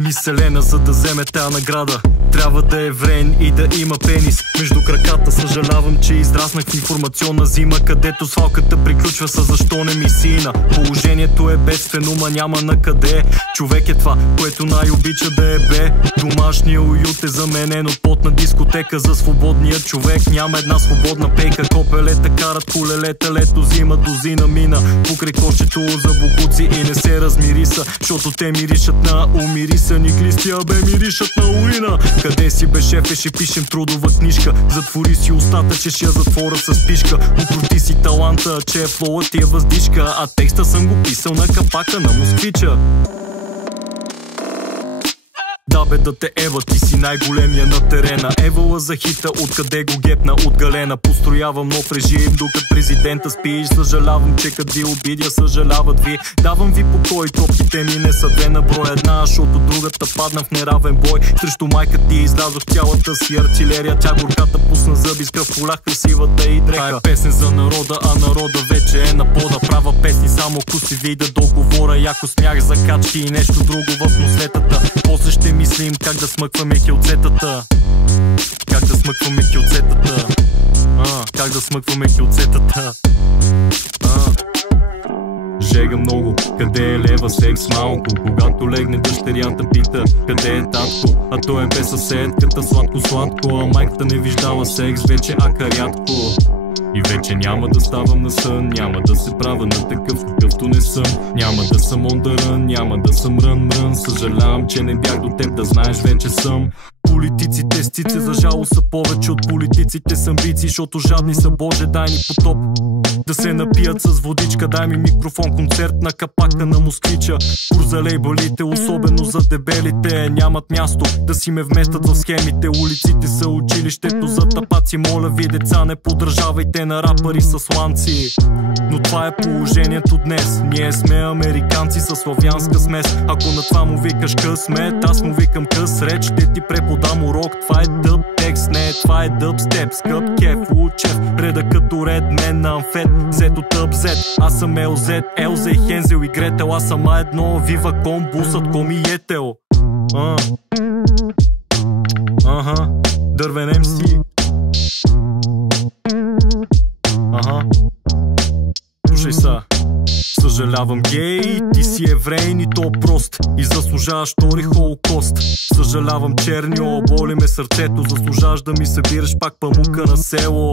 Миселена, за да вземе тая награда, трябва да е евреин и да има пенис между краката. Съжалявам, че израснах в информационна зима, където свалката приключва с защо не ми сина. Положението е бедствено, ма няма на къде. Човек е това, което най-обича да е бе. Домашния уют е заменен от потна дискотека. За свободния човек няма една свободна пейка. Копелета карат колелета, лето зима дозина мина покрай кошчето за бокуци и не се размириса, защото те миришат на умириса. Никлистия бе миришат на урина. Къде си бе, шефе, ще пишем трудова книжка. Затвори си устата, че ще я затворя с пишка. Укрути си таланта, че флоът ти е въздишка, а текста съм го писал на капака на москвича. Да бе, да те ева, ти си най-големия на терена. Евала за хита, откъде го гепна от галена. Построявам нов режим, докато президента спиш. Съжалявам, че като ви обидя, съжаляват ви. Давам ви покой, топките ми не са две на брой една, защото другата падна в неравен бой. Срещу майка ти излязох цялата си артилерия. Тя горката пусна зъби с кръв, полях красивата и дреха. Тая песен за народа, а народа вече е на пода. Права песни само ако си видя договора. Яко смях за качки и нещо друго в нослетата. После ще мислим как да смъкваме хилцетата. Как да смъкваме хилцетата. Как да смъкваме хилцетата. Жега много, къде е лева, секс малко. Когато легне дъщерята пита, къде е татко. А той е бе съседката, сладко-сладко. А майката не виждала секс вече, ака рядко. И вече няма да ставам на сън, няма да се правя на такъв, какъвто не съм. Няма да съм on the run, няма да съм рън. Съжалявам, че не бях до теб, да знаеш, вече съм. Политиците с цице за жалост са повече от политиците с амбиции, защото жадни са, Боже, дай ни потоп. Да се напият с водичка, дай ми микрофон, концерт на капака на москвича. Кур за лейбълите, особено за дебелите, нямат място да си ме вместят в схемите. Улиците са училището за тапаци, моля ви деца, не подражавайте на рапъри с ланци. Но това е положението днес, ние сме американци със славянска смес. Ако на това му викаш късмет, аз му викам къс реч, ще ти преподам урок. Това е дъб текст, не, това е дъб степ. Скъп кеф, учев, реда като ред мен на амфет. Зет от тъб зет, аз съм Елзет, Елза и Хензел и Гретел. Аз съм едно, вива ком, бусът ком и етел. Дървен МС. Слушай са. Съжалявам, гей, ти си еврейн и то прост и заслужаваш втори холокост. Съжалявам, черньо, боли ме сърцето, заслужаваш да ми събираш пак памука на село.